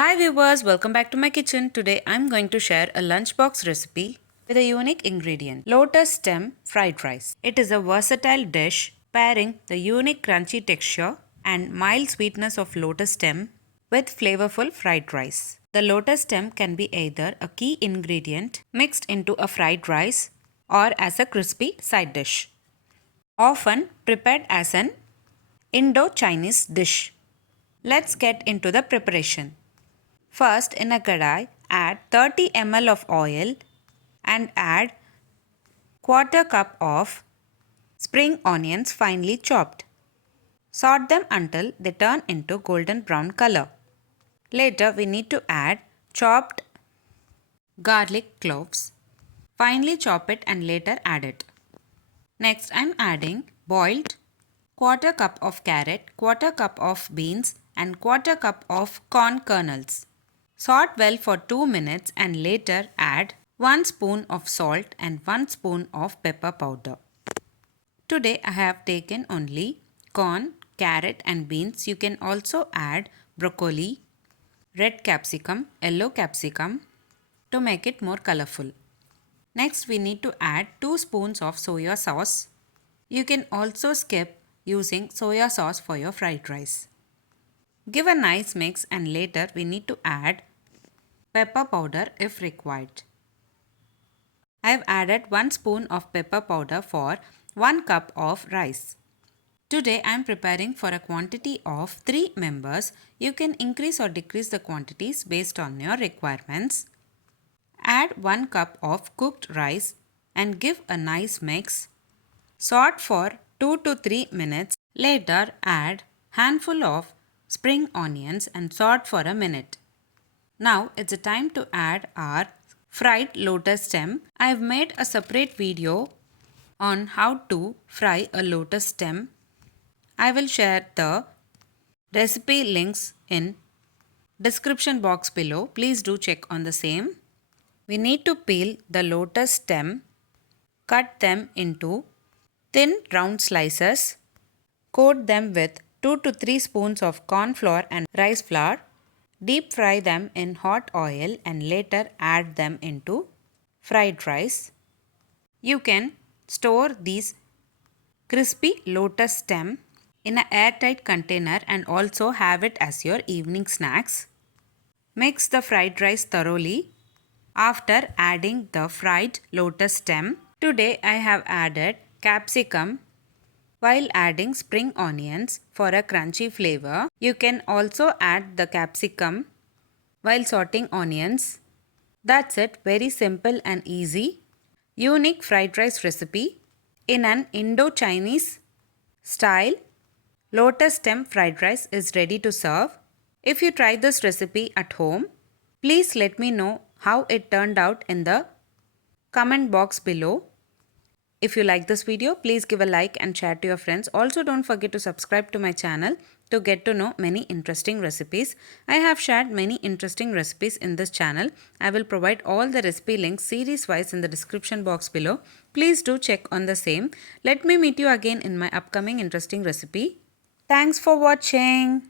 Hi viewers, welcome back to my kitchen. Today I'm going to share a lunchbox recipe with a unique ingredient, lotus stem fried rice. It is a versatile dish pairing the unique crunchy texture and mild sweetness of lotus stem with flavorful fried rice. The lotus stem can be either a key ingredient mixed into a fried rice or as a crispy side dish, often prepared as an Indo-Chinese dish. Let's get into the preparation. First, in a kadai, add 30 ml of oil and add quarter cup of spring onions finely chopped. Saute them until they turn into golden brown color. Later, we need to add chopped garlic cloves. Finely chop it and later add it. Next, I am adding boiled quarter cup of carrot, quarter cup of beans and quarter cup of corn kernels. Saute well for 2 minutes and later add 1 spoon of salt and 1 spoon of pepper powder. Today I have taken only corn, carrot and beans. You can also add broccoli, red capsicum, yellow capsicum to make it more colorful. Next we need to add 2 spoons of soya sauce. You can also skip using soya sauce for your fried rice. Give a nice mix and later we need to add pepper powder if required. I have added 1 spoon of pepper powder for 1 cup of rice. Today I am preparing for a quantity of 3 members. You can increase or decrease the quantities based on your requirements. Add 1 cup of cooked rice and give a nice mix. Saute for 2 to 3 minutes. Later add handful of spring onions and saute for a minute. Now it's a time to add our fried lotus stem. I have made a separate video on how to fry a lotus stem. I will share the recipe links in description box below. Please do check on the same. We need to peel the lotus stem, cut them into thin round slices, coat them with 2 to 3 spoons of corn flour and rice flour. Deep fry them in hot oil and later add them into fried rice. You can store these crispy lotus stem in an airtight container and also have it as your evening snacks. Mix the fried rice thoroughly after adding the fried lotus stem. Today I have added capsicum while adding spring onions for a crunchy flavor. You can also add the capsicum while sauteing onions. That's it, very simple and easy. Unique fried rice recipe in an Indo-Chinese style. Lotus stem fried rice is ready to serve. If you try this recipe at home, please let me know how it turned out in the comment box below. If you like this video, please give a like and share to your friends. Also, don't forget to subscribe to my channel to get to know many interesting recipes. I have shared many interesting recipes in this channel. I will provide all the recipe links series wise in the description box below. Please do check on the same. Let me meet you again in my upcoming interesting recipe. Thanks for watching.